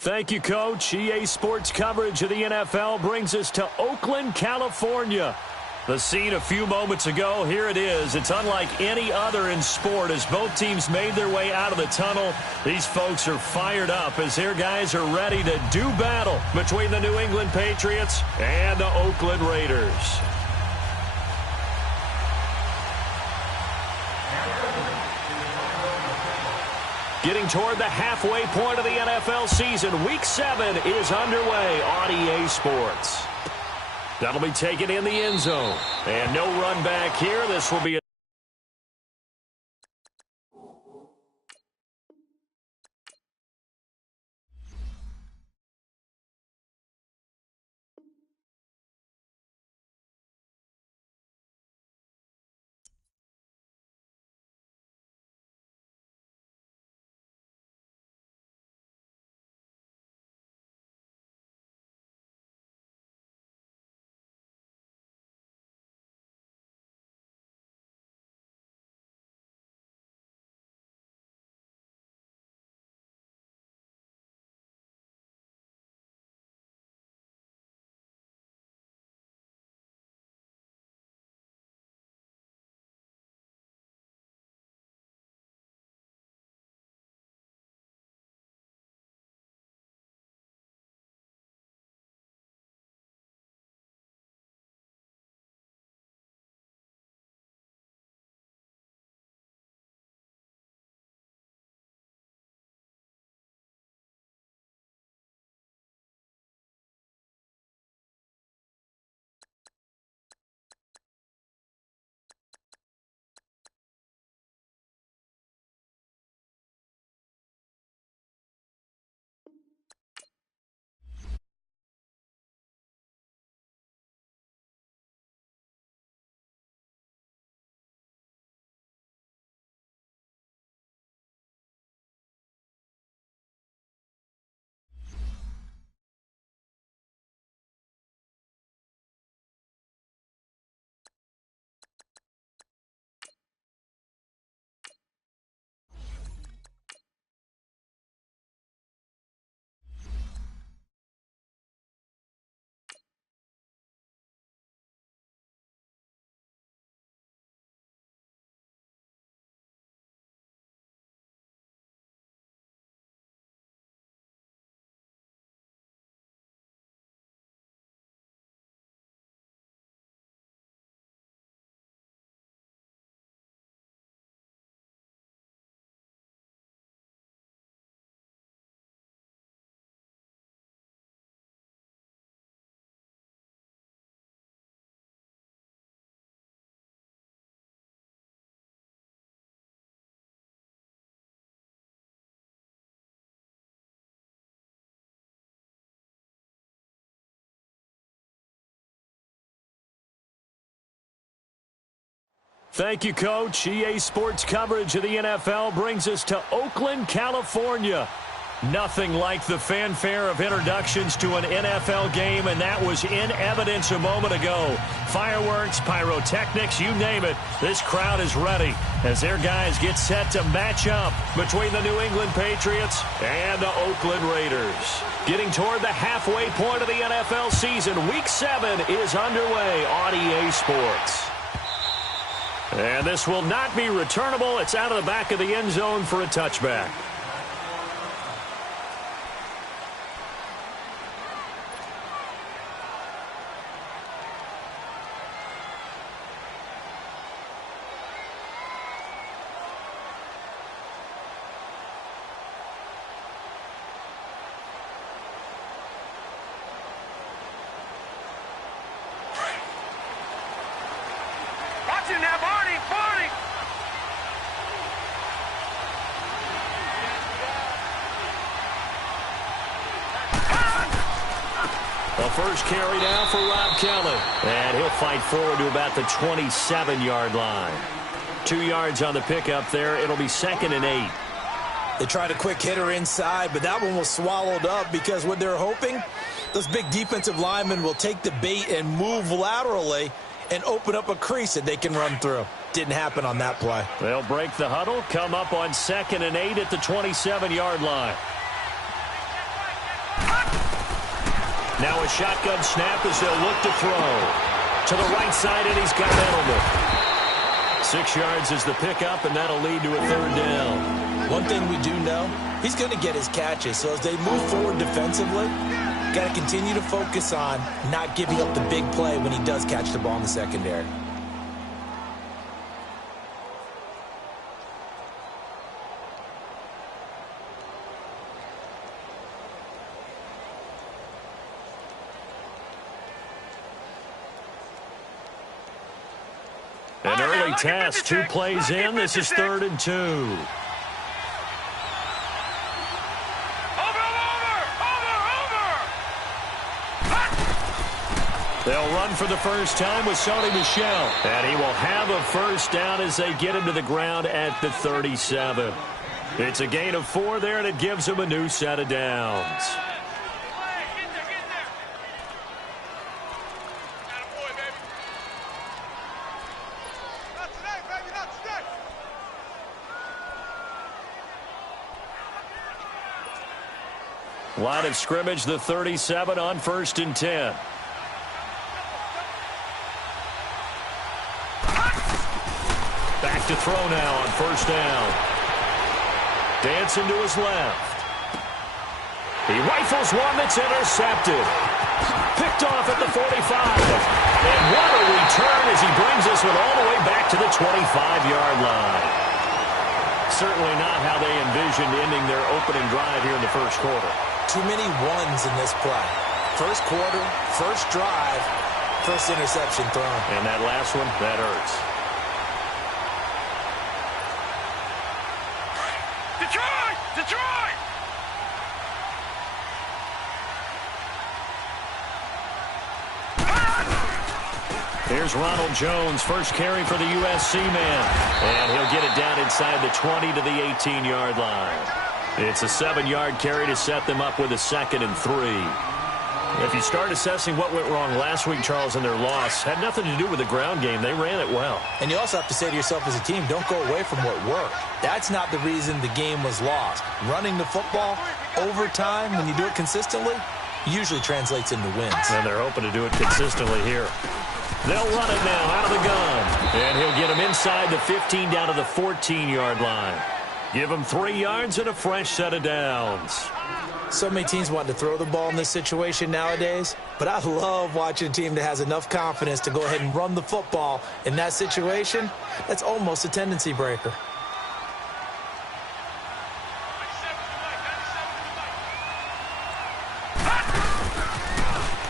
Thank you, Coach. EA Sports coverage of the NFL brings us to Oakland, California. The scene a few moments ago, here it is. It's unlike any other in sport as both teams made their way out of the tunnel. These folks are fired up as their guys are ready to do battle between the New England Patriots and the Oakland Raiders. Getting toward the halfway point of the NFL season, Week 7 is underway on EA Sports. That'll be taken in the end zone. And no run back here. This will be a Thank you, Coach. EA Sports coverage of the NFL brings us to Oakland, California. Nothing like the fanfare of introductions to an NFL game, and that was in evidence a moment ago. Fireworks, pyrotechnics, you name it. This crowd is ready as their guys get set to match up between the New England Patriots and the Oakland Raiders. Getting toward the halfway point of the NFL season, Week 7 is underway on EA Sports. And this will not be returnable. It's out of the back of the end zone for a touchback. First carry now for Rob Kelly. And he'll fight forward to about the 27-yard line. 2 yards on the pickup there. It'll be 2nd and 8. They tried a quick hitter inside, but that one was swallowed up because what they're hoping, those big defensive linemen will take the bait and move laterally and open up a crease that they can run through. Didn't happen on that play. They'll break the huddle, come up on 2nd and 8 at the 27-yard line. Now a shotgun snap as they'll look to throw. To the right side, and he's got Edelman. 6 yards is the pickup, and that'll lead to a third down. One thing we do know, he's going to get his catches. So as they move forward defensively, got to continue to focus on not giving up the big play when he does catch the ball in the secondary. An early test, 2 plays in. This is 3rd and 2. They'll run for the first time with Sony Michel. And he will have a first down as they get him to the ground at the 37. It's a gain of 4 there, and it gives him a new set of downs. Line of scrimmage, the 37 on 1st and 10. Back to throw now on 1st down. Dancing to his left. He rifles one that's intercepted. Picked off at the 45. And what a return as he brings this one all the way back to the 25-yard line. Certainly not how they envisioned ending their opening drive here in the first quarter. Too many ones in this play. First quarter, first drive, first interception thrown. And that last one, that hurts. Detroit! Detroit! Here's Ronald Jones, first carry for the USC man. And he'll get it down inside the 20 to the 18-yard line. It's a 7-yard carry to set them up with a 2nd and 3. If you start assessing what went wrong last week, Charles, in their loss, had nothing to do with the ground game. They ran it well. And you also have to say to yourself as a team, don't go away from what worked. That's not the reason the game was lost. Running the football over time, when you do it consistently, usually translates into wins. And they're hoping to do it consistently here. They'll run it now out of the gun. And he'll get him inside the 15 down to the 14-yard line. Give him 3 yards and a fresh set of downs. So many teams want to throw the ball in this situation nowadays, but I love watching a team that has enough confidence to go ahead and run the football in that situation. That's almost a tendency breaker.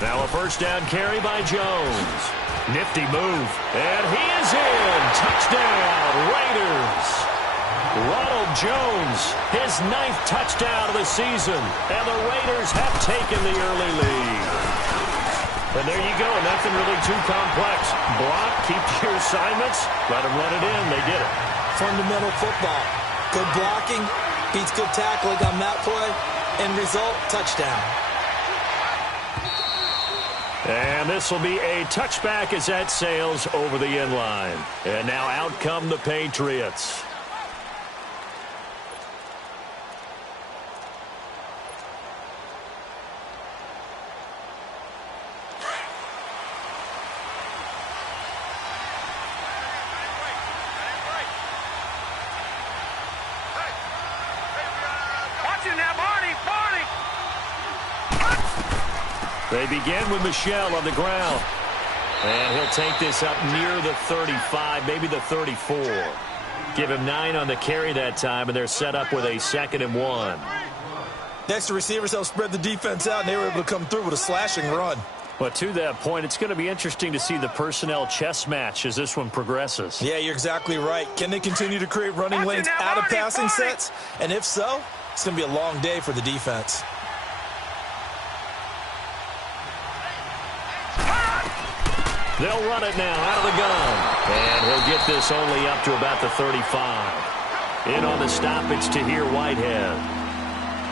Now a first down carry by Jones. Nifty move. And he is in. Touchdown, Raiders. Ronald Jones, his 9th touchdown of the season. And the Raiders have taken the early lead. And there you go. Nothing really too complex. Block, keep your assignments, let them run it in. They did it. Fundamental football. Good blocking beats good tackling on that play. End result, touchdown. And this will be a touchback as that sails over the end line. And now out come the Patriots. They begin with Michel on the ground. And he'll take this up near the 35, maybe the 34. Give him 9 on the carry that time, and they're set up with a 2nd and 1. Next to receivers, they'll spread the defense out, and they were able to come through with a slashing run. But to that point, it's going to be interesting to see the personnel chess match as this one progresses. Yeah, you're exactly right. Can they continue to create running lanes out of passing sets? And if so, it's going to be a long day for the defense. They'll run it now out of the gun. And he'll get this only up to about the 35. In on the stoppage to Tahir Whitehead.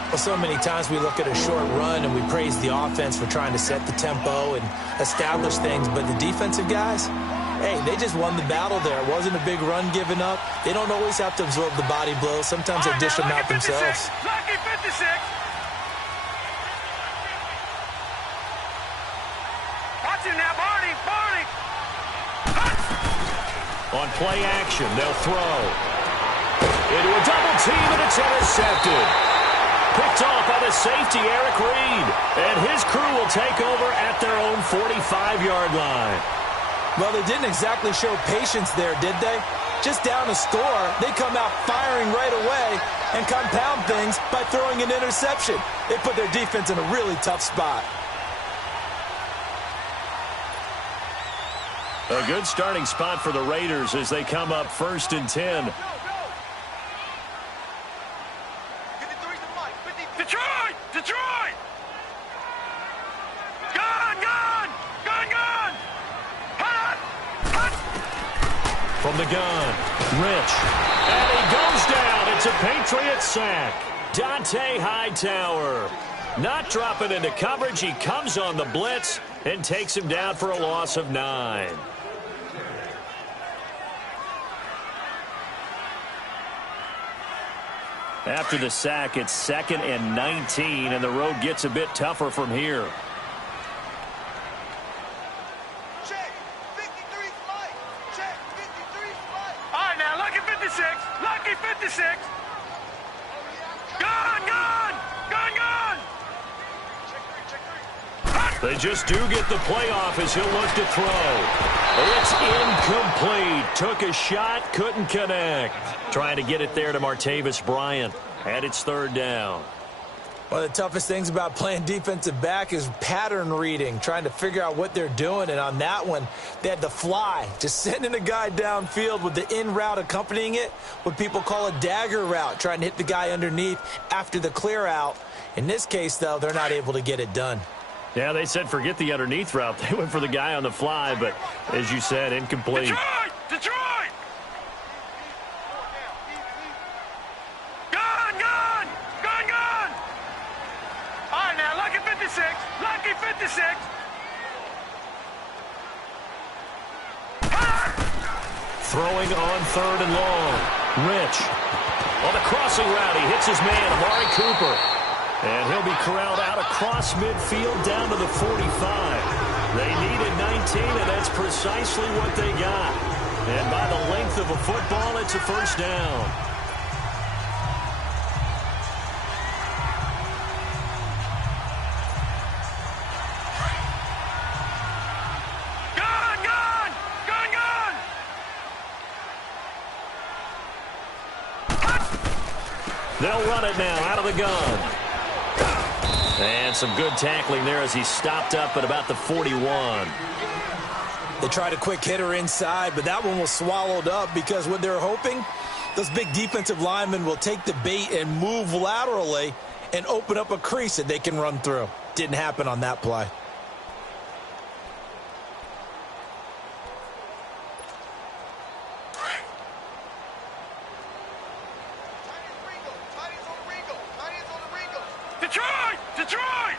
Well, so many times we look at a short run and we praise the offense for trying to set the tempo and establish things. But the defensive guys, hey, they just won the battle there. It wasn't a big run given up. They don't always have to absorb the body blows. Sometimes they dish them out themselves. Lucky 56. Watch him now, Barney. Barney. On play action, they'll throw. Into a double team, and it's intercepted. Picked off by the safety, Eric Reed. And his crew will take over at their own 45-yard line. Well, they didn't exactly show patience there, did they? Just down a score, they come out firing right away and compound things by throwing an interception. They put their defense in a really tough spot. A good starting spot for the Raiders as they come up 1st and 10. Detroit! Detroit! Gun! Gun! Gun! Gun! Hut! Hut! From the gun, Rich. And he goes down. It's a Patriot sack. Dante Hightower not dropping into coverage. He comes on the blitz and takes him down for a loss of 9. After the sack, it's 2nd and 19, and the road gets a bit tougher from here. Check. 53 flight. Check. 53 flight. All right, now, lucky 56. Lucky 56. Gun! Gun! Gun! Gun! Check 3. They just do get the playoff as he'll look to throw. It's incomplete. Took a shot, couldn't connect. Trying to get it there to Martavis Bryant. And it's 3rd down. One of the toughest things about playing defensive back is pattern reading, trying to figure out what they're doing. And on that one, they had the fly, just sending a guy downfield with the in route accompanying it, what people call a dagger route, trying to hit the guy underneath after the clear out. In this case, though, they're not able to get it done. Yeah, they said forget the underneath route. They went for the guy on the fly, but as you said, incomplete. Detroit! Detroit! Gun! Gun! Gun! Gun! All right, now, lucky 56. Lucky 56. Throwing on 3rd and long. Rich. On the crossing route, he hits his man, Amari Cooper. And he'll be corralled out across midfield down to the 45. They needed 19, and that's precisely what they got. And by the length of a football, it's a 1st down. Gun! Gun! Gun! Gun! They'll run it now out of the gun. And some good tackling there as he stopped up at about the 41. They tried a quick hitter inside, but that one was swallowed up because what they're hoping, those big defensive linemen will take the bait and move laterally and open up a crease that they can run through. Didn't happen on that play. Detroit! Detroit!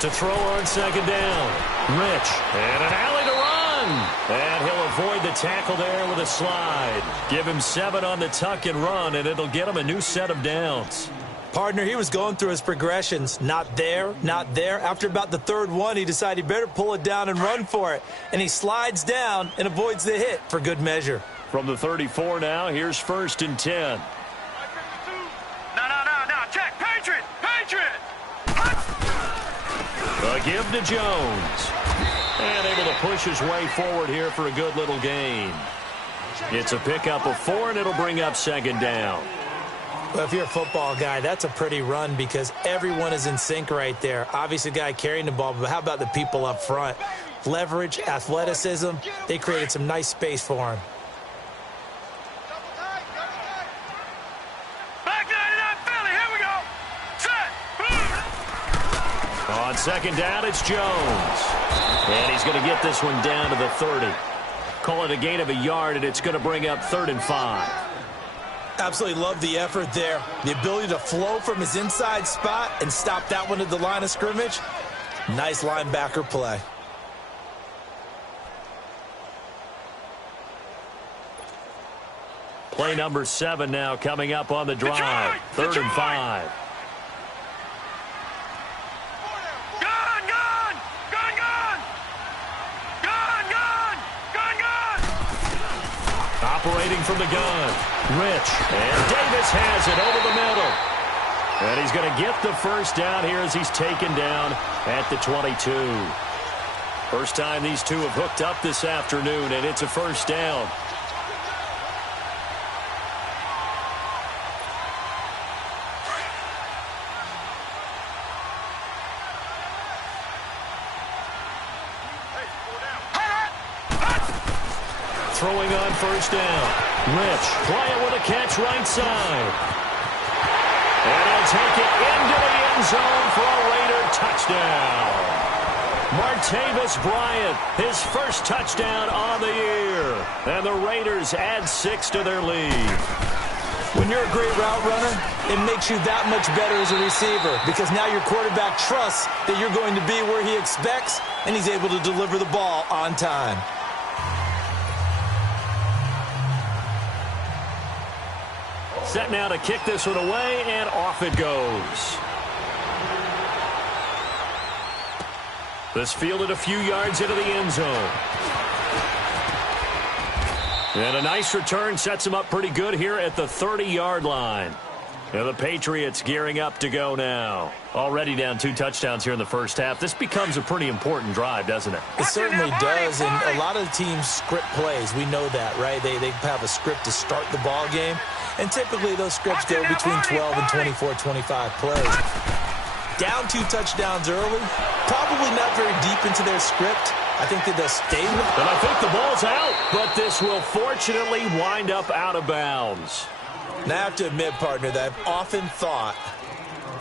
To throw on 2nd down. Rich. And an alley to run. And he'll avoid the tackle there with a slide. Give him 7 on the tuck and run, and it'll get him a new set of downs. Partner, he was going through his progressions. Not there, not there. After about the 3rd one, he decided he better pull it down and run for it. And he slides down and avoids the hit for good measure. From the 34 now, here's 1st and 10. No. Check. Patriot! Patriot! A give to Jones. And able to push his way forward here for a good little gain. It's a pickup of 4, and it'll bring up 2nd down. Well, if you're a football guy, that's a pretty run because everyone is in sync right there. Obviously, the guy carrying the ball, but how about the people up front? Leverage, athleticism, they created some nice space for him. On 2nd down, it's Jones. And he's going to get this one down to the 30. Call it a gain of a yard, and it's going to bring up 3rd and 5. Absolutely love the effort there. The ability to flow from his inside spot and stop that one at the line of scrimmage. Nice linebacker play. Play number 7 now coming up on the drive. 3rd and 5. from the gun. Rich. And Davis has it over the middle. And he's going to get the first down here as he's taken down at the 22. First time these two have hooked up this afternoon, and it's a first down. Throwing on first down. Rich playing with a catch right side. And he'll take it into the end zone for a Raider touchdown. Martavis Bryant, his first touchdown on the year. And the Raiders add 6 to their lead. When you're a great route runner, it makes you that much better as a receiver because now your quarterback trusts that you're going to be where he expects, and he's able to deliver the ball on time. Set now to kick this one away, and off it goes. This fielded a few yards into the end zone. And a nice return sets him up pretty good here at the 30-yard line. Now the Patriots gearing up to go now. Already down 2 touchdowns here in the first half. This becomes a pretty important drive, doesn't it? It certainly does, and a lot of the teams script plays. We know that, right? They have a script to start the ball game, and typically those scripts go between 12 and 24, 25 plays. Down 2 touchdowns early, probably not very deep into their script. I think that they'll stay with it. And I think the ball's out, but this will fortunately wind up out of bounds. Now, I have to admit, partner, that I've often thought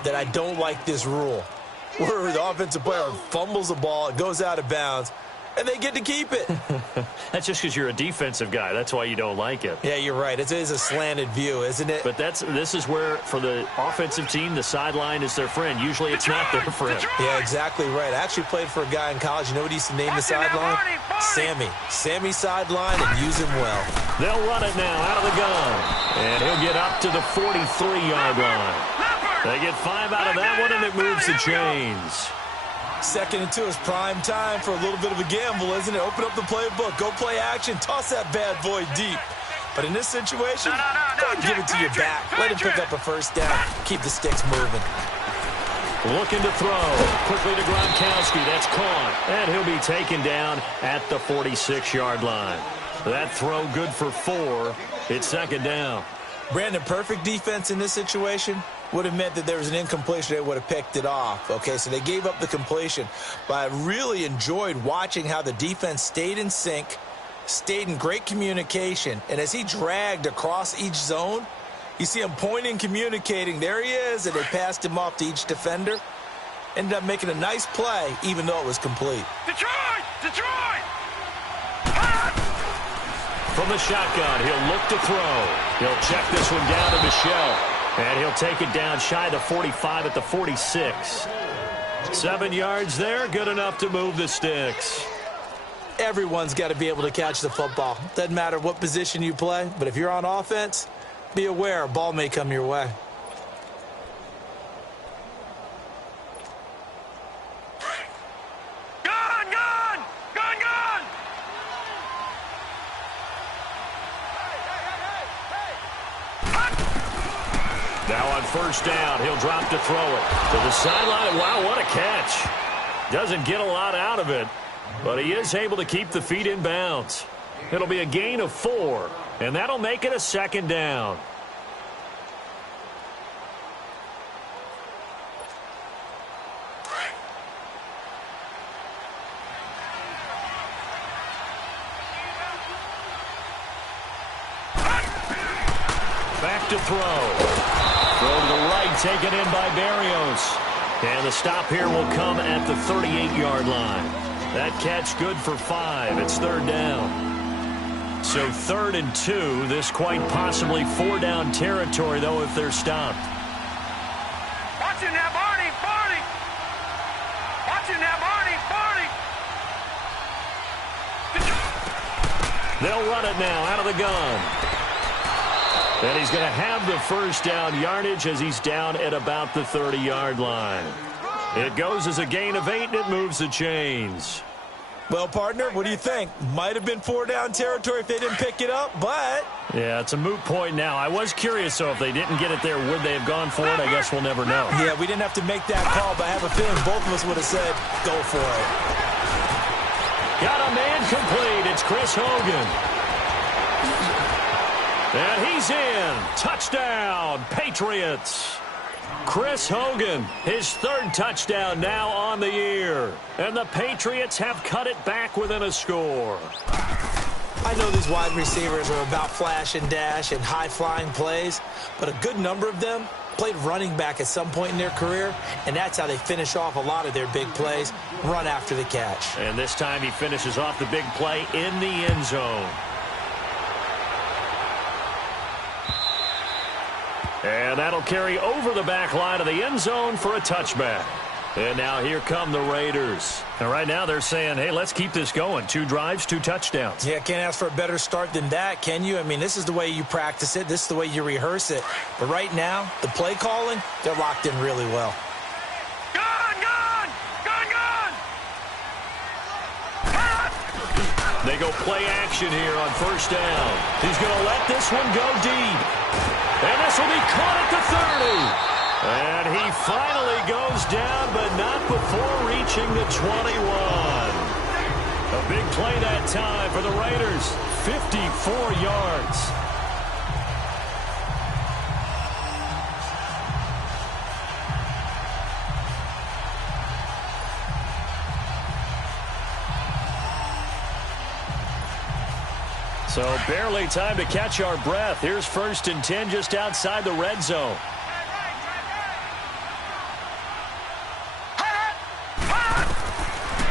that I don't like this rule, where the offensive player fumbles the ball, it goes out of bounds, and they get to keep it. That's just because you're a defensive guy. That's why you don't like it. Yeah, you're right. It is a slanted view, isn't it? But this is where, for the offensive team, the sideline is their friend. Usually it's not their friend. Yeah, exactly right. I actually played for a guy in college. You know what he used to name the sideline? Sammy. Sammy sideline, and use him well. They'll run it now out of the gun. And he'll get up to the 43-yard line. They get 5 out of that one, and it moves the chains. 2nd and 2 is prime time for a little bit of a gamble, isn't it? Open up the playbook, go play action, toss that bad boy deep. But in this situation, go ahead and give it to your back. Let him pick up a first down. Keep the sticks moving. Looking to throw. Quickly to Gronkowski. That's caught. And he'll be taken down at the 46-yard line. That throw good for 4. It's 2nd down. Brandon, perfect defense in this situation would have meant that there was an incompletion. They would have picked it off. Okay, so they gave up the completion. But I really enjoyed watching how the defense stayed in sync, stayed in great communication. And as he dragged across each zone, you see him pointing, communicating. There he is, and they passed him off to each defender. Ended up making a nice play, even though it was complete. Detroit! Detroit! From the shotgun, he'll look to throw. He'll check this one down to Michel. And he'll take it down shy of the 45 at the 46. 7 yards there, good enough to move the sticks. Everyone's got to be able to catch the football. Doesn't matter what position you play, but if you're on offense, be aware a ball may come your way. Now on first down, he'll drop to throw it. To the sideline. Wow, what a catch. Doesn't get a lot out of it, but he is able to keep the feet in bounds. It'll be a gain of 4, and that'll make it a 2nd down. Back to throw. Throw to the right, taken in by Berrios. And the stop here will come at the 38-yard line. That catch good for 5. It's 3rd down. So 3rd and 2. This quite possibly 4-down territory, though, if they're stopped. Watch it now, Barney! Barney! Watch it now, Barney! Barney! They'll run it now out of the gun. And he's going to have the first down yardage as he's down at about the 30-yard line. It goes as a gain of 8, and it moves the chains. Well, partner, what do you think? Might have been 4-down territory if they didn't pick it up, but... Yeah, it's a moot point now. I was curious, so if they didn't get it there, would they have gone for it? I guess we'll never know. Yeah, we didn't have to make that call, but I have a feeling both of us would have said, go for it. Got a man complete. It's Chris Hogan. And he's in. Touchdown, Patriots. Chris Hogan, his third touchdown now on the year. And the Patriots have cut it back within a score. I know these wide receivers are about flash and dash and high-flying plays, but a good number of them played running back at some point in their career, and that's how they finish off a lot of their big plays, run after the catch. And this time he finishes off the big play in the end zone. And that'll carry over the back line of the end zone for a touchback. And now here come the Raiders. And right now they're saying, hey, let's keep this going. 2 drives, 2 touchdowns. Yeah, can't ask for a better start than that, can you? I mean, this is the way you practice it. This is the way you rehearse it. But right now, the play calling, they're locked in really well. They go play action here on first down. He's going to let this one go deep. And this will be caught at the 30. And he finally goes down, but not before reaching the 21. A big play that time for the Raiders. 54 yards. So barely time to catch our breath. Here's 1st and 10 just outside the red zone.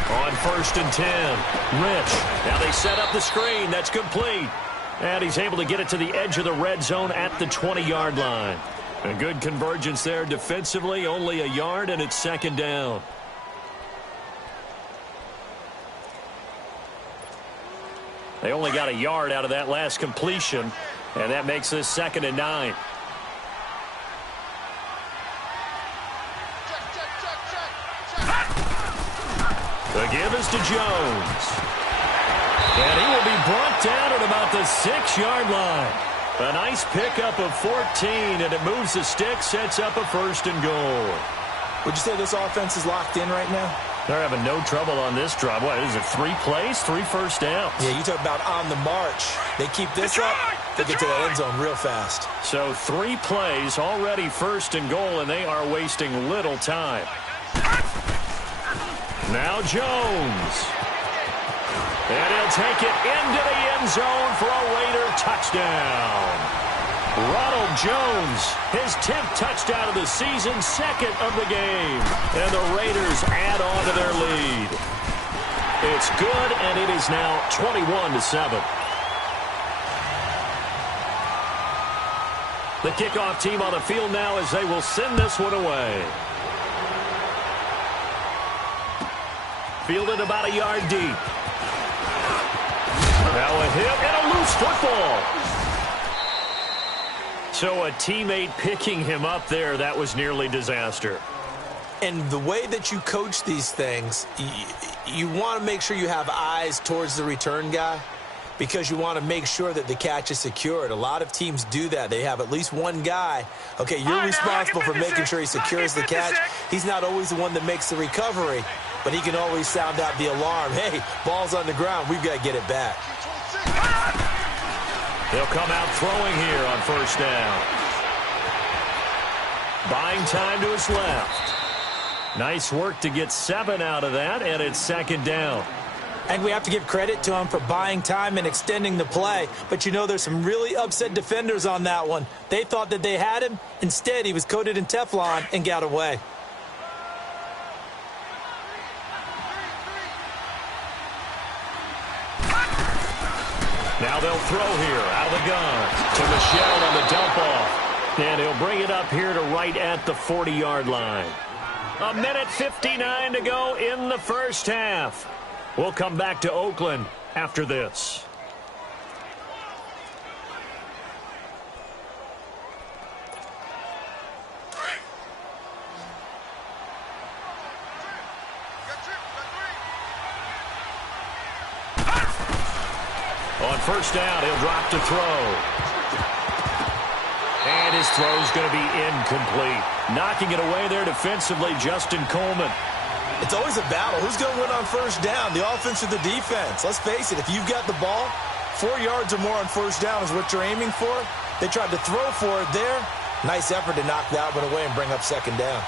On 1st and 10, Rich. Now they set up the screen. That's complete. And he's able to get it to the edge of the red zone at the 20-yard line. A good convergence there defensively. Only a yard, and it's 2nd down. They only got a yard out of that last completion, and that makes this 2nd and 9. The give is to Jones. And he will be brought down at about the 6-yard line. A nice pickup of 14, and it moves the stick, sets up a 1st and goal. Would you say this offense is locked in right now? They're having no trouble on this drive. What is it, 3 plays, 3 first downs? Yeah, you talk about on the march. They keep this up, they get to that end zone real fast. So 3 plays, already 1st and goal, and they are wasting little time. Now Jones. And he'll take it into the end zone for a Raider touchdown. Ronald Jones, his 10th touchdown of the season, 2nd of the game. And the Raiders add on to their lead. It's good, and it is now 21-7. The kickoff team on the field now as they will send this one away. Fielded about a yard deep. Now a hit and a loose football. So a teammate picking him up there, that was nearly disaster. And the way that you coach these things, you want to make sure you have eyes towards the return guy because you want to make sure that the catch is secured. A lot of teams do that. They have at least one guy. Okay, you're responsible for making sure he secures the catch. He's not always the one that makes the recovery, but he can always sound out the alarm. Hey, ball's on the ground. We've got to get it back. They'll come out throwing here on first down. Buying time to his left. Nice work to get 7 out of that, and it's 2nd down. And we have to give credit to him for buying time and extending the play. But, you know, there's some really upset defenders on that one. They thought that they had him. Instead, he was coated in Teflon and got away. Now they'll throw here out of the gun to Michel on the dump off. And he'll bring it up here to right at the 40-yard line. 1:59 to go in the first half. We'll come back to Oakland after this. first down, he'll drop to throw. And his throw's going to be incomplete. Knocking it away there defensively, Justin Coleman. It's always a battle. Who's going to win on first down, the offense or the defense? Let's face it, if you've got the ball, 4 yards or more on first down is what you're aiming for. They tried to throw for it there. Nice effort to knock that one away and bring up second down.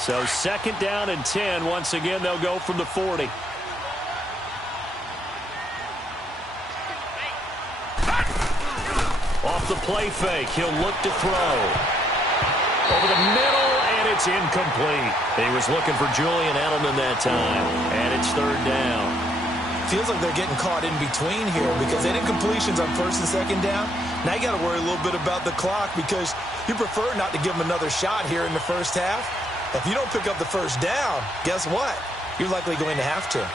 So second down and 10. Once again, they'll go from the 40. Off the play fake, he'll look to throw. Over the middle, and it's incomplete. He was looking for Julian Edelman that time, and it's third down. Feels like they're getting caught in between here because they did completions on first and second down. Now you got to worry a little bit about the clock because you prefer not to give them another shot here in the first half. If you don't pick up the first down, guess what? You're likely going to have to.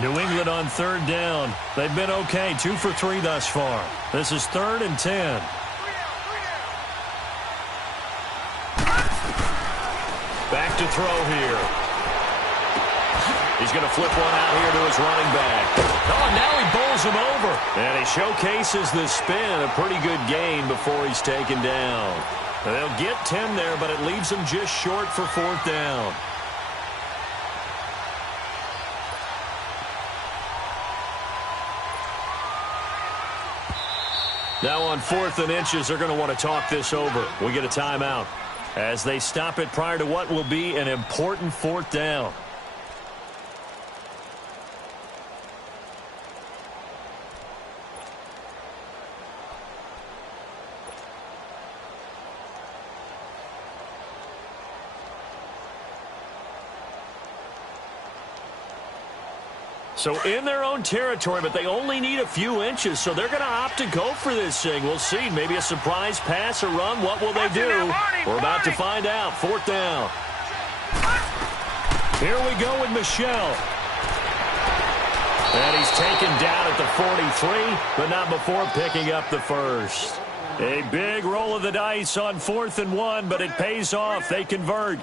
New England on third down. They've been okay, 2 for 3 thus far. This is third and 10. Back to throw here. He's going to flip one out here to his running back. Oh, and now he bowls him over. And he showcases the spin, a pretty good gain before he's taken down. They'll get 10 there, but it leaves him just short for fourth down. Now on 4th and inches, they're going to want to talk this over. We get a timeout as they stop it prior to what will be an important fourth down. So in their own territory, but they only need a few inches, so they're going to opt to go for this thing. We'll see. Maybe a surprise pass or run. What will they do? We're about to find out. Fourth down. Here we go with Michelle. And he's taken down at the 43, but not before picking up the first. A big roll of the dice on 4th and 1, but it pays off. They convert.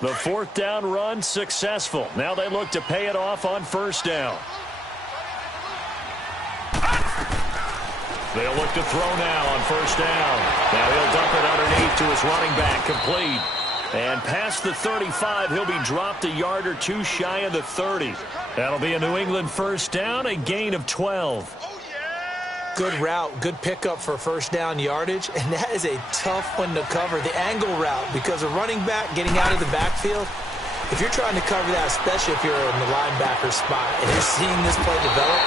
The fourth down run successful. Now they look to pay it off on first down. They'll look to throw now on first down. Now he'll dump it underneath to his running back, complete. And past the 35, he'll be dropped a yard or two shy of the 30. That'll be a New England first down, a gain of 12. Good route, good pickup for first down yardage, and that is a tough one to cover, the angle route, because a running back getting out of the backfield, if you're trying to cover that, especially if you're in the linebacker spot, and you're seeing this play develop,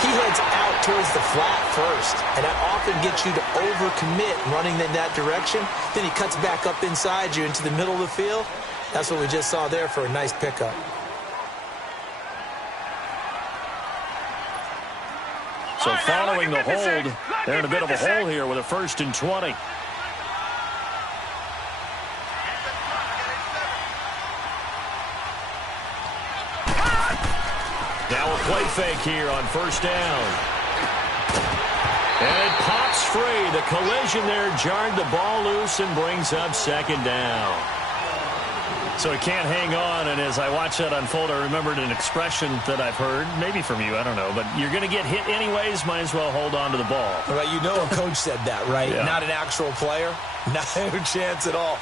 he heads out towards the flat first, and that often gets you to overcommit running in that direction. Then he cuts back up inside you into the middle of the field. That's what we just saw there for a nice pickup. So following the hold, they're in a bit of a hole here with a 1st and 20. Now a play fake here on first down. And it pops free. The collision there jarred the ball loose and brings up second down. So he can't hang on, and as I watch that unfold, I remembered an expression that I've heard, maybe from you, I don't know, but you're going to get hit anyways, might as well hold on to the ball. Right, you know a coach said that, right? Yeah. Not an actual player. Not a chance at all.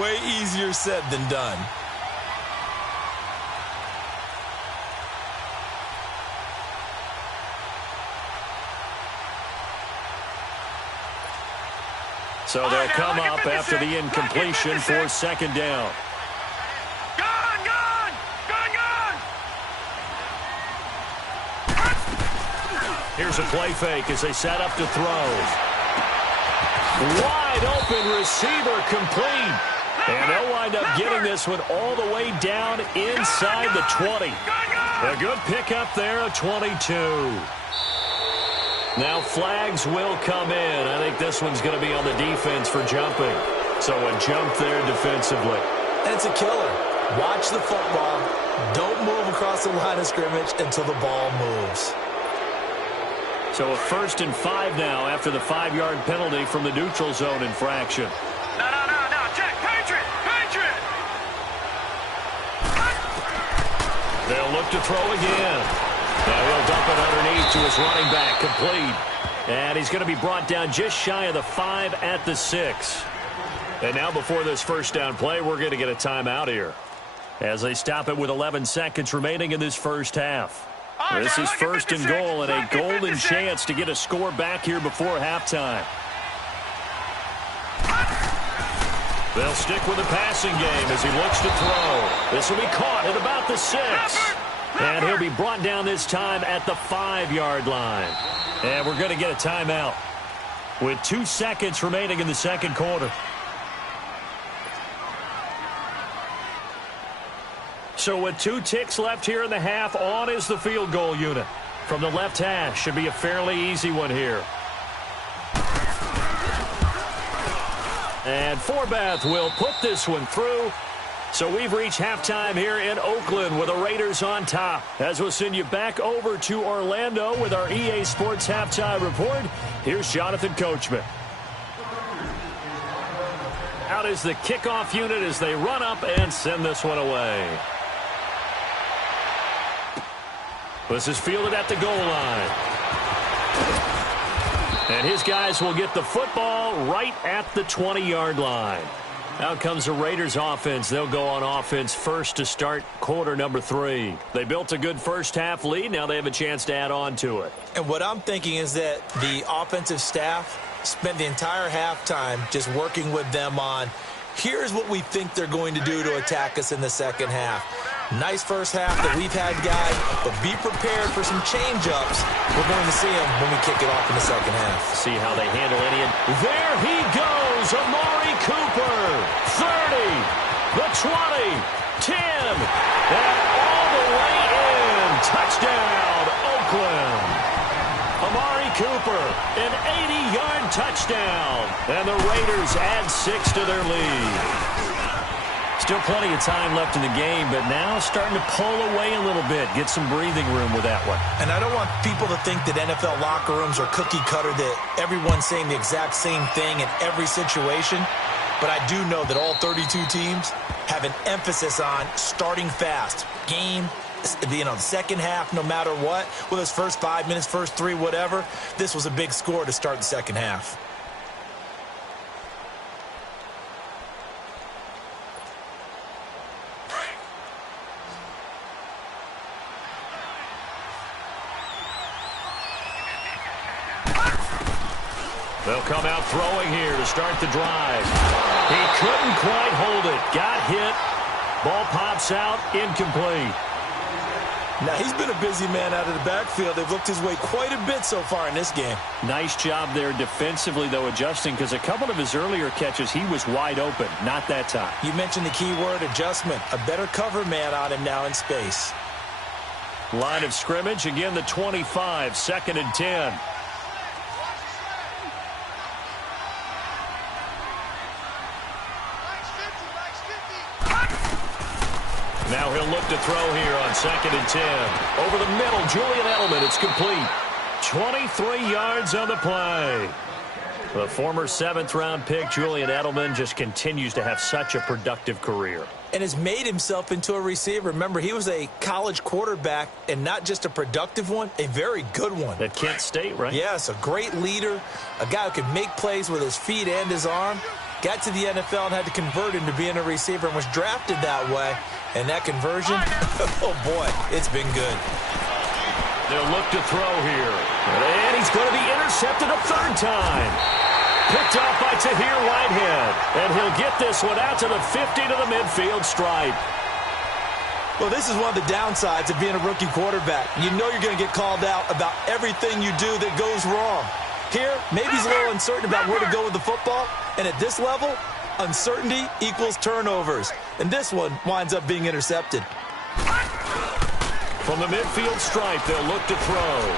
Way easier said than done. So they'll come up after the incompletion for second down. Here's a play fake as they set up to throw. Wide open receiver, complete. And they'll wind up getting this one all the way down inside the 20. A good pickup there of 22. Now flags will come in. I think this one's going to be on the defense for jumping. So a jump there defensively. And it's a killer. Watch the football. Don't move across the line of scrimmage until the ball moves. So a 1st and 5 now after the 5-yard penalty from the neutral zone infraction. No. Check. Patriot. They'll look to throw again. Now he'll dump it underneath to his running back, complete. And he's going to be brought down just shy of the 5 at the 6. And now before this first down play, we're going to get a timeout here as they stop it with 11 seconds remaining in this first half. This is 1st and goal and a golden chance to get a score back here before halftime. They'll stick with the passing game as he looks to throw. This will be caught at about the 6. And he'll be brought down this time at the 5-yard line. And we're going to get a timeout with 2 seconds remaining in the second quarter. So with 2 ticks left here in the half, on is the field goal unit. From the left hash, should be a fairly easy one here. And Forbath will put this one through. So we've reached halftime here in Oakland with the Raiders on top. As we'll send you back over to Orlando with our EA Sports Halftime Report, here's Jonathan Coachman. Out is the kickoff unit as they run up and send this one away. This is fielded at the goal line. And his guys will get the football right at the 20-yard line. Out comes the Raiders offense. They'll go on offense first to start quarter number 3. They built a good first half lead. Now they have a chance to add on to it. And what I'm thinking is that the offensive staff spent the entire halftime just working with them on, here's what we think they're going to do to attack us in the second half. Nice first half that we've had, guys, but be prepared for some change-ups. We're going to see them when we kick it off in the second half. See how they handle any. There he goes, Amari Cooper. 30, the 20, 10, and all the way in. Touchdown, Oakland. Amari Cooper, an 80-yard touchdown. And the Raiders add 6 to their lead. Still plenty of time left in the game, but now starting to pull away a little bit. Get some breathing room with that one. And I don't want people to think that NFL locker rooms are cookie cutter, that everyone's saying the exact same thing in every situation. But I do know that all 32 teams have an emphasis on starting fast. Game, the second half, no matter what, whether it's first 5 minutes, first 3, whatever, this was a big score to start the second half. They'll come out throwing here to start the drive. He couldn't quite hold it. Got hit. Ball pops out. Incomplete. Now, he's been a busy man out of the backfield. They've looked his way quite a bit so far in this game. Nice job there defensively, though, adjusting, because a couple of his earlier catches, he was wide open. Not that time. You mentioned the key word, adjustment. A better cover man on him now in space. Line of scrimmage, again, the 25, 2nd and 10. Now he'll look to throw here on 2nd and 10. Over the middle, Julian Edelman. It's complete. 23 yards on the play. The former 7th-round pick, Julian Edelman, just continues to have such a productive career. And has made himself into a receiver. Remember, he was a college quarterback, and not just a productive one, a very good one. At Kent State, right? Yes, a great leader, a guy who could make plays with his feet and his arm. Got to the NFL and had to convert into being a receiver and was drafted that way. And that conversion, oh boy, it's been good. They'll look to throw here. And he's going to be intercepted a 3rd time. Picked off by Tahir Whitehead. And he'll get this one out to the 50 to the midfield stripe. Well, this is one of the downsides of being a rookie quarterback. You know you're going to get called out about everything you do that goes wrong. Here, maybe he's a little uncertain about where to go with the football. And at this level, Uncertainty equals turnovers. And this one winds up being intercepted. From the midfield stripe, they'll look to throw.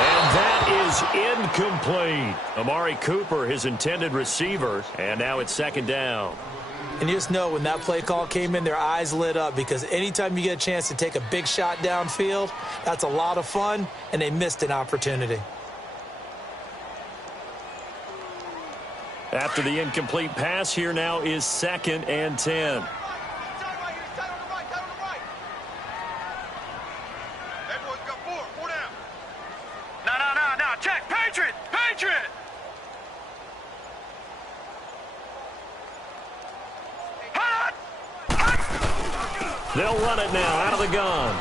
And that is incomplete. Amari Cooper, his intended receiver, and now it's second down. And you just know when that play call came in, their eyes lit up, because anytime you get a chance to take a big shot downfield, that's a lot of fun, and they missed an opportunity. After the incomplete pass, here now is 2nd and 10. Check, Patriot! Patriot! They'll run it now out of the gun.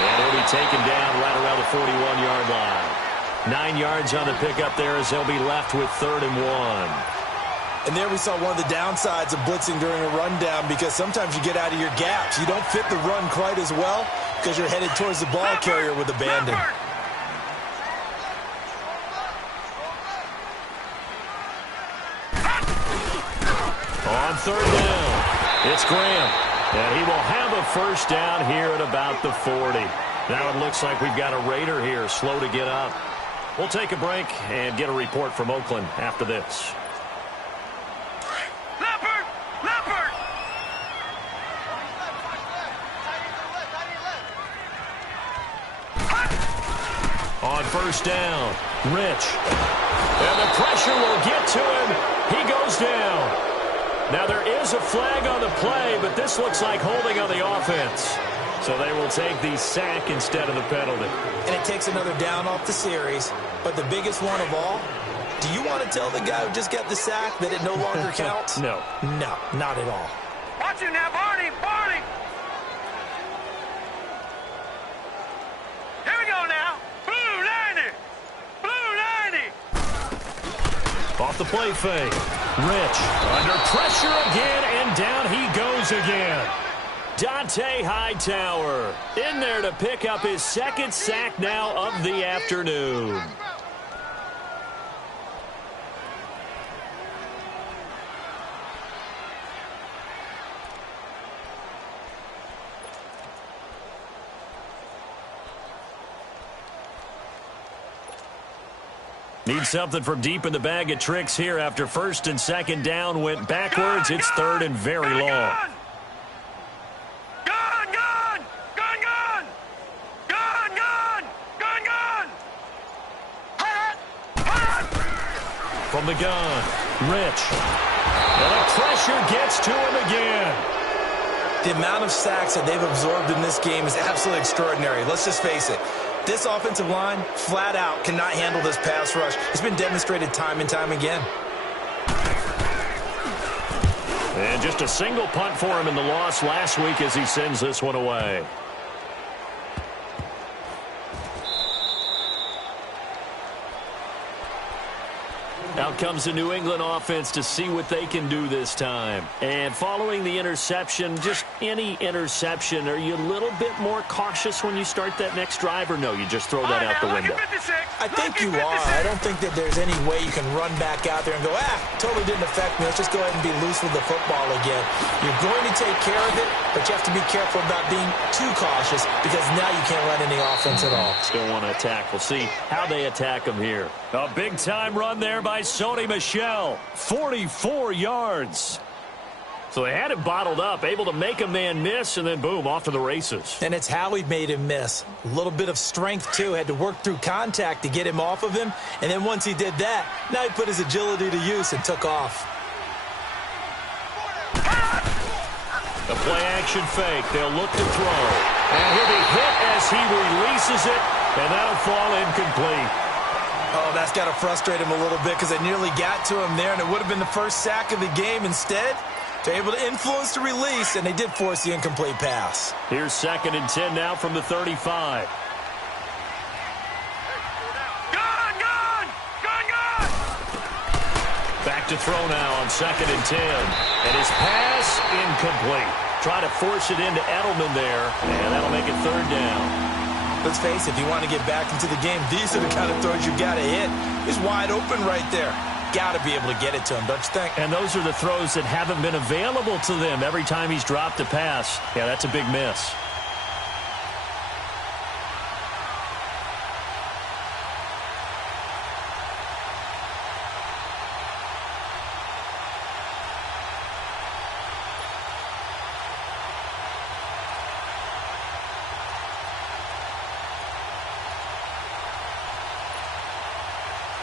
And he'll be taken down right around the 41-yard line. 9 yards on the pickup there as they'll be left with 3rd and 1. And there we saw one of the downsides of blitzing during a rundown, because sometimes you get out of your gaps. You don't fit the run quite as well because you're headed towards the ball carrier with abandon. On 3rd down, it's Graham. And he will have a first down here at about the 40. Now it looks like we've got a Raider here, slow to get up. We'll take a break and get a report from Oakland after this. On 1st down, Rich. And the pressure will get to him. He goes down. Now there is a flag on the play, but this looks like holding on the offense. So they will take the sack instead of the penalty. And it takes another down off the series. But the biggest one of all, do you want to tell the guy who just got the sack that it no longer counts? No. No, not at all. Watch him now, Barney! Barney! Here we go now. Blue 90! Blue 90! Off the play fake. Rich under pressure again, and down he goes again. Dante Hightower in there to pick up his 2nd sack now of the afternoon. Need something from deep in the bag of tricks here after 1st and 2nd down went backwards. It's 3rd and very long. From the gun, Rich. And the pressure gets to him again. The amount of sacks that they've absorbed in this game is absolutely extraordinary. Let's just face it. This offensive line, flat out, cannot handle this pass rush. It's been demonstrated time and time again. And just a single punt for him in the loss last week as he sends this one away. Out comes the New England offense to see what they can do this time. And following the interception, just any interception, are you a little bit more cautious when you start that next drive, or no, you just throw that out the window? I think you are. I don't think that there's any way you can run back out there and go, totally didn't affect me. Let's just go ahead and be loose with the football again. You're going to take care of it, but you have to be careful about being too cautious, because now you can't run any offense at all. Still want to attack. We'll see how they attack them here. A big-time run there by Sony Michel, 44 yards. So they had it bottled up, able to make a man miss, and then boom, off to the races. And it's how he made him miss. A little bit of strength, too. Had to work through contact to get him off of him. And then once he did that, now he put his agility to use and took off. The play-action fake. They'll look to throw. And he'll be hit as he releases it, and that'll fall incomplete. Oh, that's got to frustrate him a little bit, because they nearly got to him there, and it would have been the first sack of the game. Instead, they're able to influence the release, and they did force the incomplete pass. Here's 2nd and 10 now from the 35. Back to throw now on 2nd and 10. And his pass incomplete. Try to force it into Edelman there, and that'll make it 3rd down. Let's face it, if you want to get back into the game, these are the kind of throws you got to hit. He's wide open right there. got to be able to get it to him, don't you think? And those are the throws that haven't been available to them every time he's dropped a pass. Yeah, that's a big miss.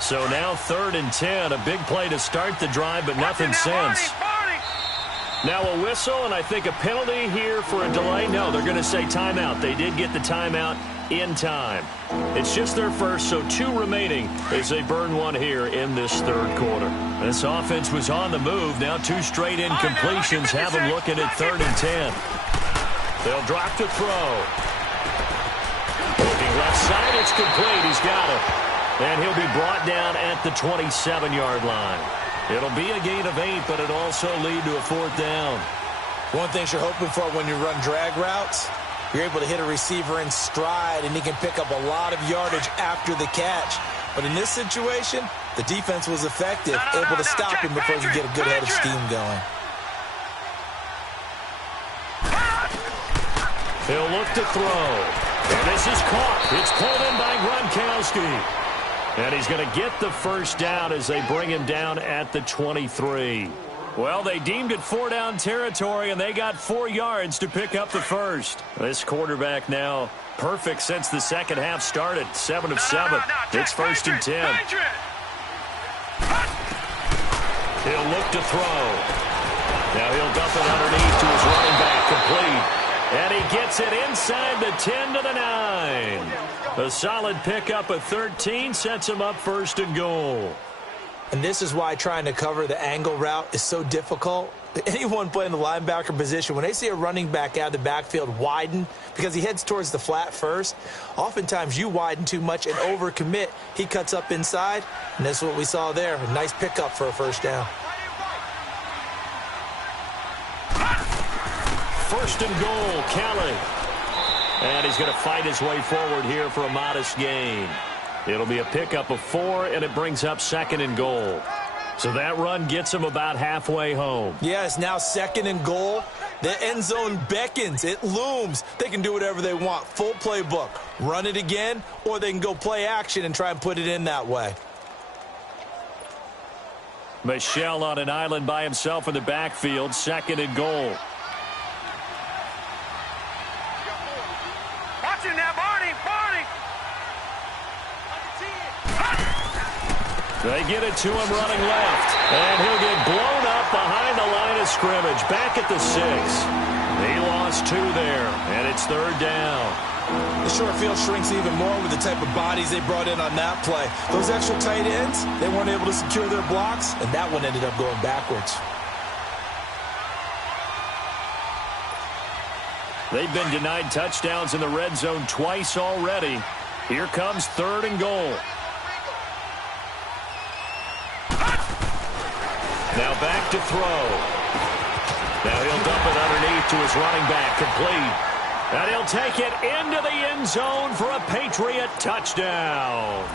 So now 3rd and 10, a big play to start the drive, but nothing since. Now a whistle, and I think a penalty here for a delay. No, they're going to say timeout. They did get the timeout in time. It's just their first, so 2 remaining as they burn one here in this 3rd quarter. This offense was on the move. Now 2 straight incompletions have them looking at 3rd and 10. They'll drop to throw. Looking left side, it's complete. He's got it. And he'll be brought down at the 27-yard line. It'll be a gain of 8, but it'll also lead to a 4th down. One thing you're hoping for when you run drag routes, you're able to hit a receiver in stride, and he can pick up a lot of yardage after the catch. But in this situation, the defense was effective, able to stop him before he could get a good head of steam going. He'll look to throw. And this is caught. It's pulled in by Gronkowski. And he's going to get the first down as they bring him down at the 23. Well, they deemed it 4-down territory, and they got 4 yards to pick up the first. This quarterback now perfect since the second half started. 7 of 7. It's 1st and 10. He'll look to throw. Now he'll dump it underneath to his running back, complete. And he gets it inside the 10 to the 9. A solid pickup of 13 sets him up 1st and goal. And this is why trying to cover the angle route is so difficult. Anyone playing the linebacker position, when they see a running back out of the backfield widen because he heads towards the flat first, oftentimes you widen too much and overcommit. He cuts up inside, and that's what we saw there. A nice pickup for a 1st down. 1st and goal, Kelly. And he's going to fight his way forward here for a modest gain. It'll be a pickup of 4, and it brings up 2nd and goal. So that run gets him about halfway home. Yeah, it's now 2nd and goal. The end zone beckons. It looms. They can do whatever they want. Full playbook. Run it again, or they can go play action and try and put it in that way. Michel on an island by himself in the backfield. 2nd and goal. They get it to him running left. And he'll get blown up behind the line of scrimmage. Back at the 6. He lost 2 there, and it's 3rd down. The short field shrinks even more with the type of bodies they brought in on that play. Those extra tight ends, they weren't able to secure their blocks, and that one ended up going backwards. They've been denied touchdowns in the red zone twice already. Here comes 3rd and goal. Now back to throw. Now he'll dump it underneath to his running back, complete. And he'll take it into the end zone for a Patriot touchdown.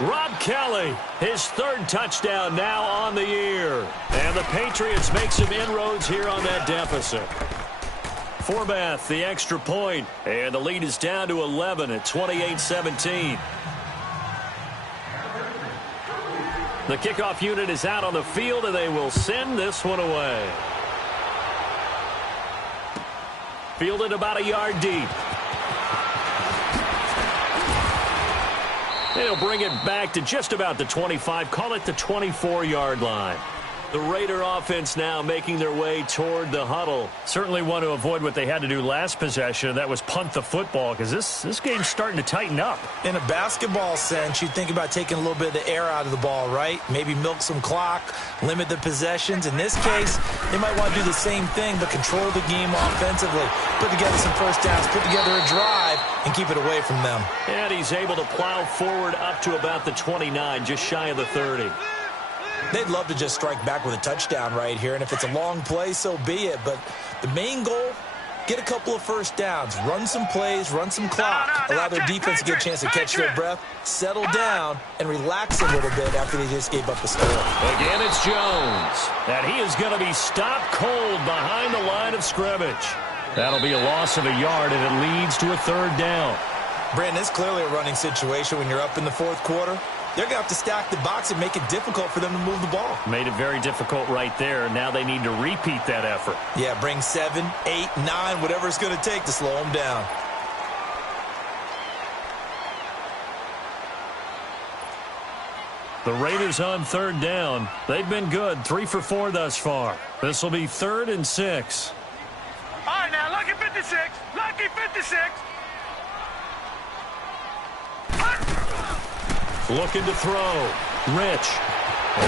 Rob Kelly, his 3rd touchdown now on the year. And the Patriots make some inroads here on that deficit. Forbath, the extra point, and the lead is down to 11 at 28-17. The kickoff unit is out on the field, and they will send this one away. Fielded about a yard deep. They'll bring it back to just about the 25, call it the 24-yard line. The Raider offense now making their way toward the huddle. Certainly want to avoid what they had to do last possession, and that was punt the football, because this game's starting to tighten up. In a basketball sense, you think about taking a little bit of the air out of the ball, right? Maybe milk some clock, limit the possessions. In this case, they might want to do the same thing, but control the game offensively. Put together some 1st downs, put together a drive, and keep it away from them. And he's able to plow forward up to about the 29, just shy of the 30. They'd love to just strike back with a touchdown right here, and if it's a long play, so be it. But the main goal, get a couple of first downs, run some plays, run some clock, allow their defense to get a chance to catch their breath, settle down, and relax a little bit after they just gave up a score. Again, it's Jones. And he is going to be stopped cold behind the line of scrimmage. That'll be a loss of a yard, and it leads to a third down. Brandon, it's clearly a running situation when you're up in the fourth quarter. They're going to have to stack the box and make it difficult for them to move the ball. Made it very difficult right there. Now they need to repeat that effort. Yeah, bring 7, 8, 9, whatever it's going to take to slow them down. The Raiders on third down. They've been good, 3 for 4 thus far. This will be 3rd and 6. All right, now, lucky 56. Lucky 56. Looking to throw. Rich.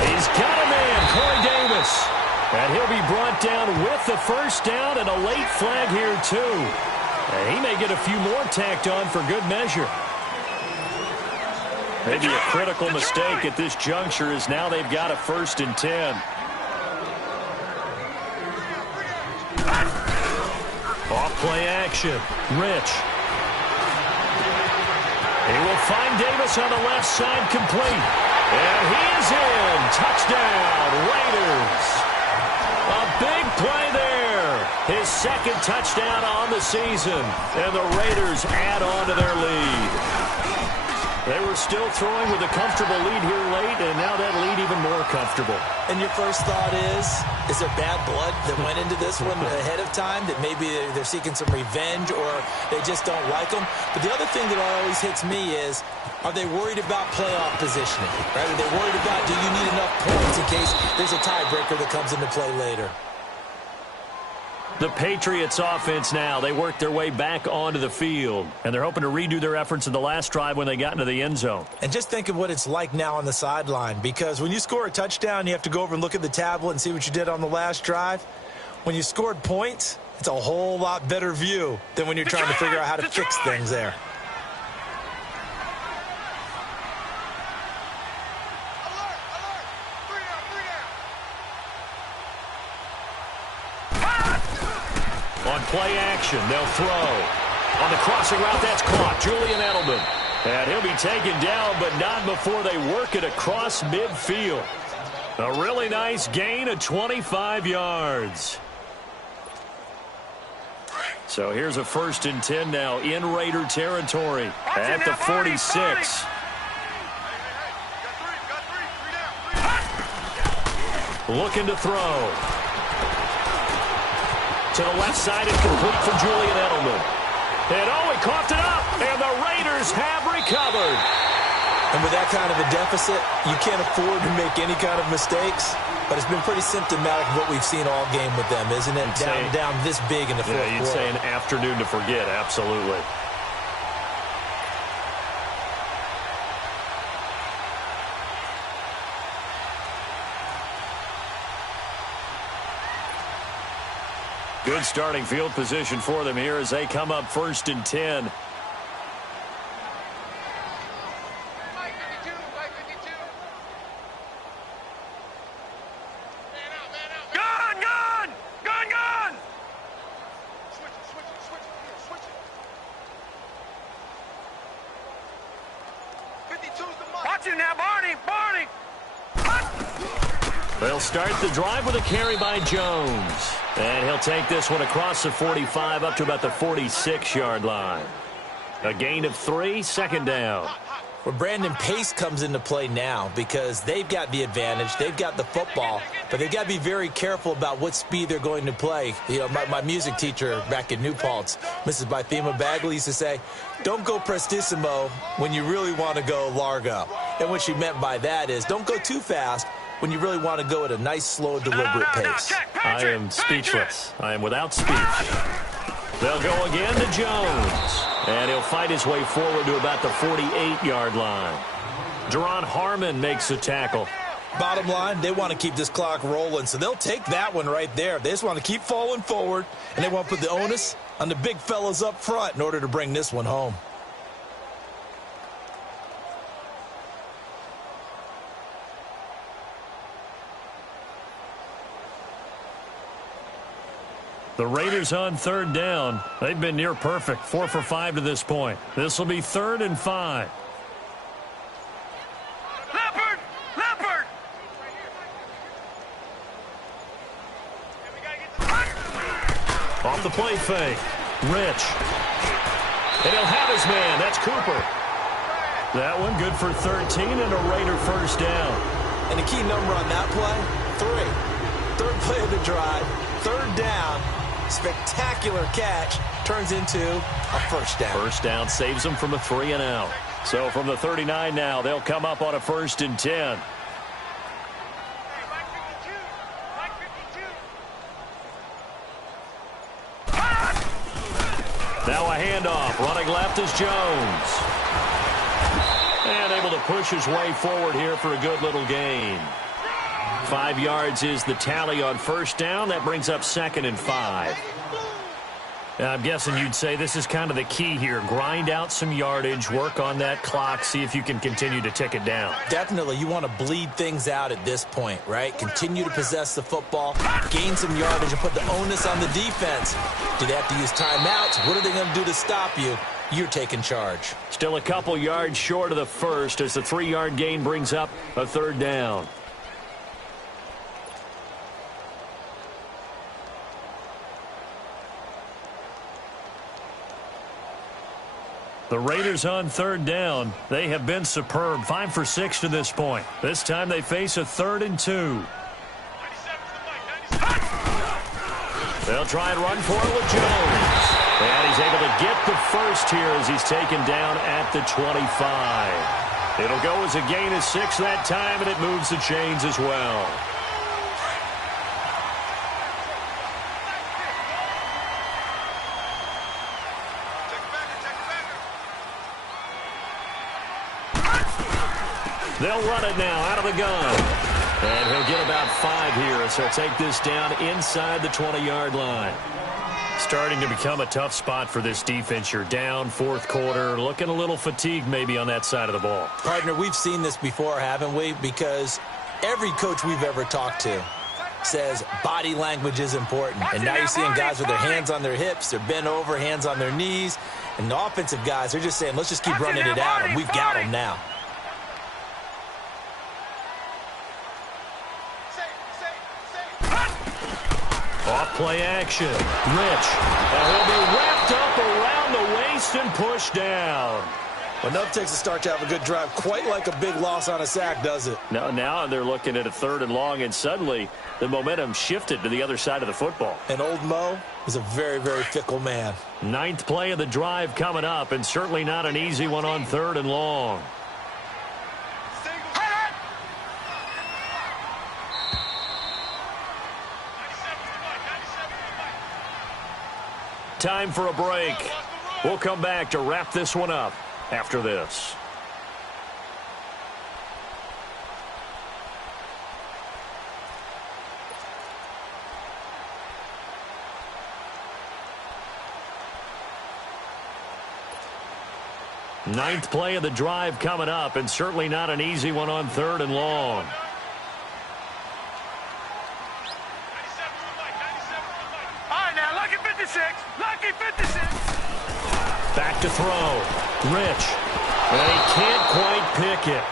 He's got a man, Corey Davis. And he'll be brought down with the first down and a late flag here, too. And he may get a few more tacked on for good measure. Maybe a critical mistake at this juncture is now they've got a 1st and 10. Off play action. Rich. He will find Davis on the left side complete. And he is in. Touchdown, Raiders. A big play there. His 2nd touchdown on the season. And the Raiders add on to their lead. They were still throwing with a comfortable lead here late, and now that lead even more comfortable. And your first thought is there bad blood that went into this one ahead of time, that maybe they're seeking some revenge or they just don't like them? But the other thing that always hits me is, are they worried about playoff positioning? Right? Are they worried about, do you need enough points in case there's a tiebreaker that comes into play later? The Patriots offense now, they work their way back onto the field, and they're hoping to redo their efforts in the last drive when they got into the end zone. And just think of what it's like now on the sideline, because when you score a touchdown, you have to go over and look at the tablet and see what you did on the last drive. When you scored points, it's a whole lot better view than when you're trying to figure out how to fix things there. On play action, they'll throw. On the crossing route, that's caught. Julian Edelman. And he'll be taken down, but not before they work it across midfield. A really nice gain of 25 yards. So here's a 1st and 10 now in Raider territory at the 46. Looking to throw. To the left side and complete for Julian Edelman. And he coughed it up, and the Raiders have recovered. And with that kind of a deficit, you can't afford to make any kind of mistakes. But it's been pretty symptomatic of what we've seen all game with them, isn't it? Down this big in the fourth quarter. You'd say an afternoon to forget, absolutely. Good starting field position for them here as they come up 1st and 10. They'll start the drive with a carry by Jones. And he'll take this one across the 45 up to about the 46-yard line. A gain of 3, 2nd down. Well, Brandon, pace comes into play now because they've got the advantage. They've got the football, but they've got to be very careful about what speed they're going to play. You know, my music teacher back in New Paltz, Mrs. Bythema Bagley, used to say, don't go prestissimo when you really want to go largo. And what she meant by that is don't go too fast when you really want to go at a nice, slow, deliberate pace. I am speechless. I am without speech. They'll go again to Jones. And he'll fight his way forward to about the 48-yard line. Deron Harmon makes the tackle. Bottom line, they want to keep this clock rolling, so they'll take that one right there. They just want to keep falling forward, and they want to put the onus on the big fellas up front in order to bring this one home. The Raiders on third down. They've been near perfect, 4 for 5 to this point. This will be 3rd and 5. Leopard! Off the play fake. Rich. And he'll have his man. That's Cooper. That one good for 13 and a Raider first down. And the key number on that play, 3. Third play of the drive, 3rd down. Spectacular catch turns into a first down. First down saves them from a 3 and out. So from the 39 now, they'll come up on a 1st and 10. Now a handoff. Running left is Jones. And able to push his way forward here for a good little gain. 5 yards is the tally on first down. That brings up 2nd and 5. I'm guessing you'd say this is kind of the key here. Grind out some yardage, work on that clock, see if you can continue to tick it down. Definitely. You want to bleed things out at this point, right? Continue to possess the football, gain some yardage, and put the onus on the defense. Do they have to use timeouts? What are they going to do to stop you? You're taking charge. Still a couple yards short of the first as the 3-yard gain brings up a 3rd down. The Raiders on 3rd down. They have been superb. 5 for 6 to this point. This time they face a 3rd and 2. They'll try and run for it with Jones. And he's able to get the first here as he's taken down at the 25. It'll go as a gain of 6 that time, and it moves the chains as well. They'll run it now out of the gun. And he'll get about 5 here, so he'll take this down inside the 20-yard line. Starting to become a tough spot for this defense. You're down 4th quarter, looking a little fatigued maybe on that side of the ball. Partner, we've seen this before, haven't we? Because every coach we've ever talked to says body language is important. And now you're seeing guys with their hands on their hips, they're bent over, hands on their knees. And the offensive guys, they're just saying, let's just keep running it at them. We've got them now. Off play action. Rich. And he'll be wrapped up around the waist and pushed down. Enough takes a start to have a good drive. Quite like a big loss on a sack, does it? Now they're looking at a 3rd and long, and suddenly the momentum shifted to the other side of the football. And old Mo is a very, very fickle man. 9th play of the drive coming up, and certainly not an easy one on 3rd and long. Time for a break. We'll come back to wrap this one up after this. Ninth play of the drive coming up, and certainly not an easy one on 3rd and long. Back to throw. Rich. And he can't quite pick it.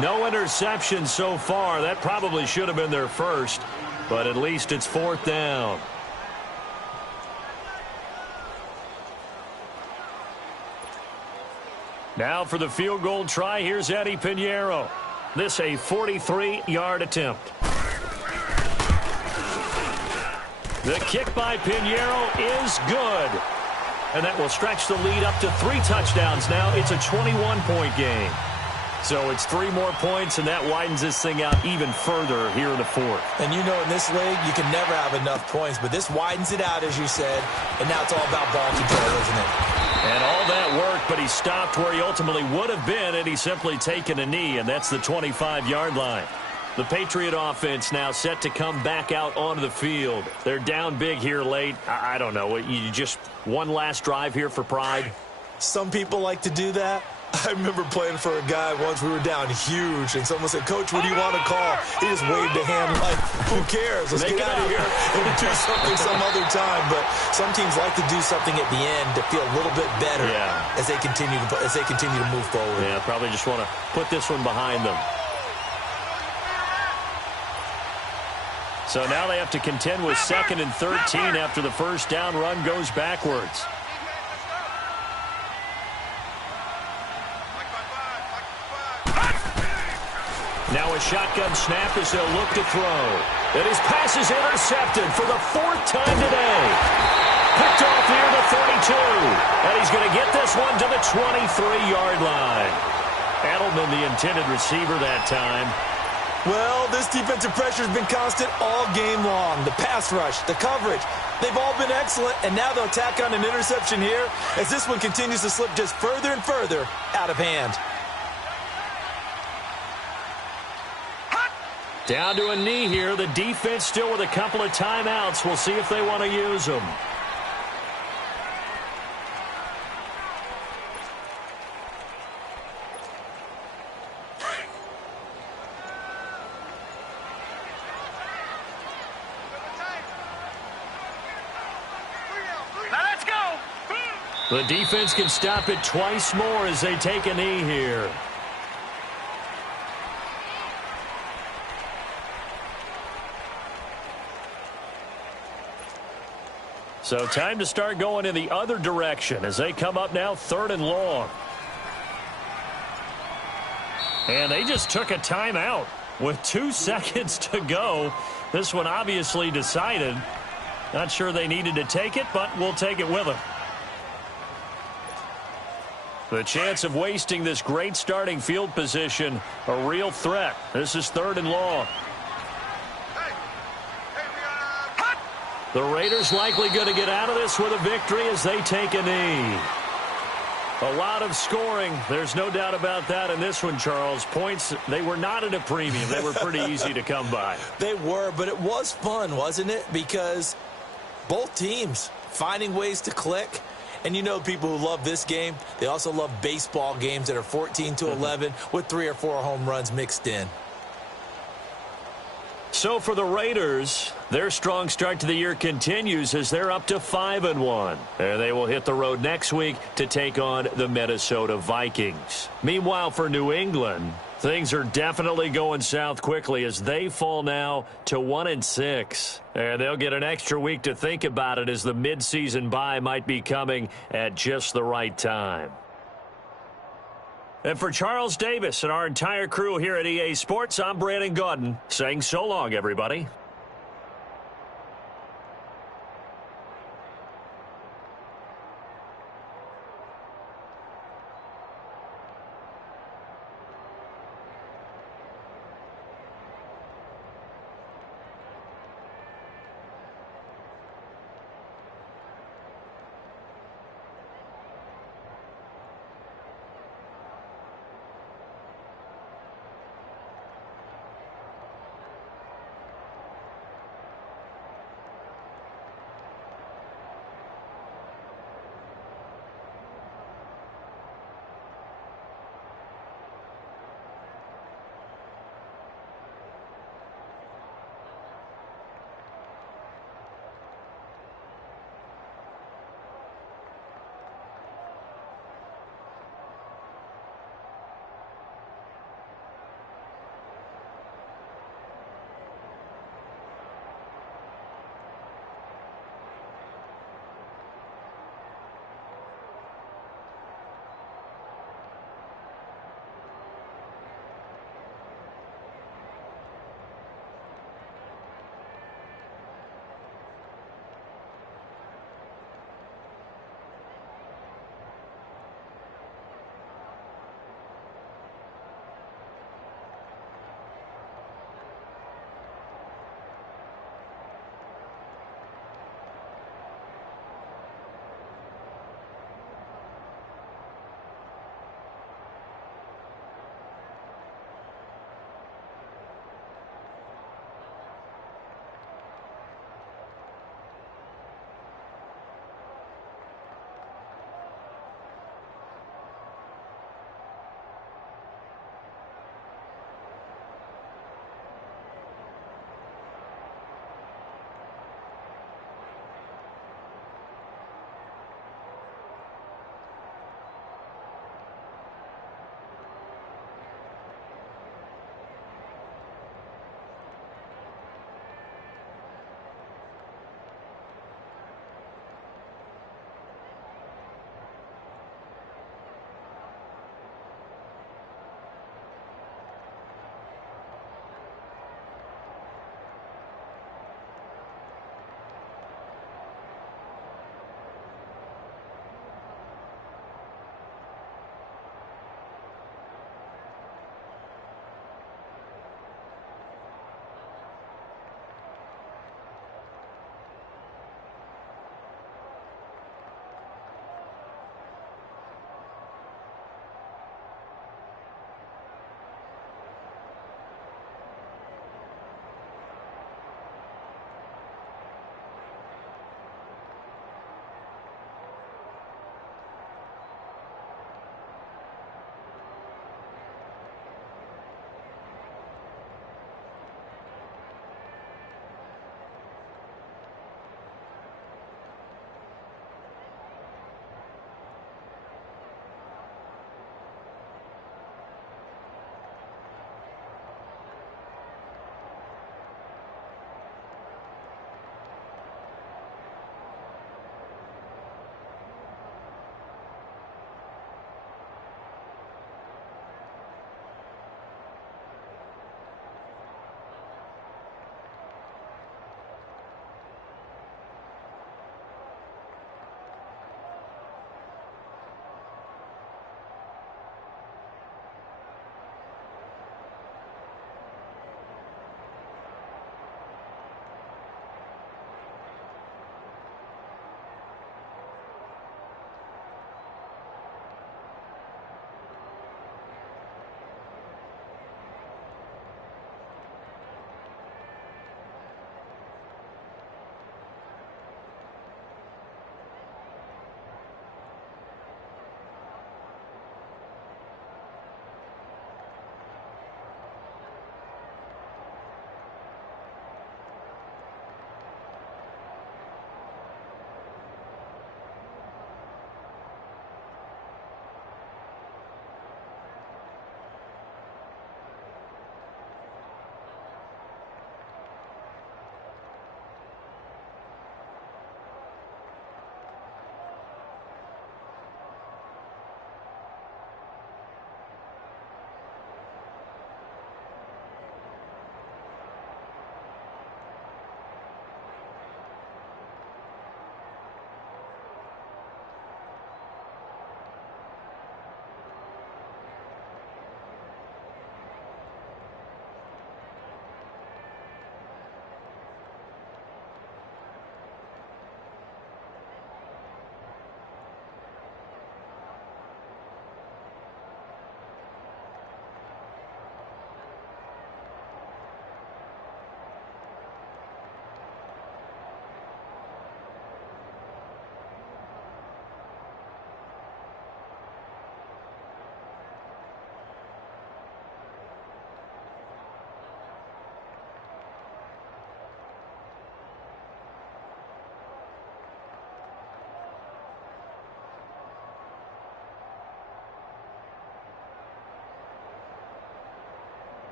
No interception so far. That probably should have been their first, but at least it's 4th down. Now for the field goal try, here's Eddie Pinheiro. This a 43-yard attempt. The kick by Pinheiro is good. And that will stretch the lead up to 3 touchdowns now. It's a 21-point game. So it's 3 more points, and that widens this thing out even further here in the 4th. And you know in this league, you can never have enough points, but this widens it out, as you said, and now it's all about ball control, isn't it? And all that worked, but he stopped where he ultimately would have been, and he's simply taken a knee, and that's the 25-yard line. The Patriot offense now set to come back out onto the field. They're down big here late. I don't know. You just one last drive here for pride? Some people like to do that. I remember playing for a guy once. We were down huge, and someone said, "Coach, what do you want to call?" He just waved a hand like, "Who cares? Let's get out of here and do something some other time." But some teams like to do something at the end to feel a little bit better as they continue to move forward. Yeah, probably just want to put this one behind them. So now they have to contend with 2nd and 13 after the first down run goes backwards. Now a shotgun snap as they'll look to throw. And his pass is intercepted for the 4th time today. Picked off near the 32. And he's going to get this one to the 23-yard line. Edelman, the intended receiver that time. Well, this defensive pressure has been constant all game long. The pass rush, the coverage, they've all been excellent. And now they'll tack on an interception here as this one continues to slip just further and further out of hand. Down to a knee here. The defense still with a couple of timeouts. We'll see if they want to use them. Now let's go. The defense can stop it twice more as they take a knee here. So time to start going in the other direction as they come up now 3rd and long. And they just took a timeout with 2 seconds to go. This one obviously decided. Not sure they needed to take it, but we'll take it with them. The chance of wasting this great starting field position, a real threat. This is 3rd and long. The Raiders likely going to get out of this with a victory as they take a knee. A lot of scoring. There's no doubt about that in this one, Charles. Points, they were not at a premium. They were pretty easy to come by. They were, but it was fun, wasn't it? Because both teams finding ways to click. And you know people who love this game, they also love baseball games that are 14-11 with 3 or 4 home runs mixed in. So for the Raiders, their strong start to the year continues as they're up to 5-1. And they will hit the road next week to take on the Minnesota Vikings. Meanwhile, for New England, things are definitely going south quickly as they fall now to 1-6. And they'll get an extra week to think about it as the midseason bye might be coming at just the right time. And for Charles Davis and our entire crew here at EA Sports, I'm Brandon Gaudin saying so long, everybody.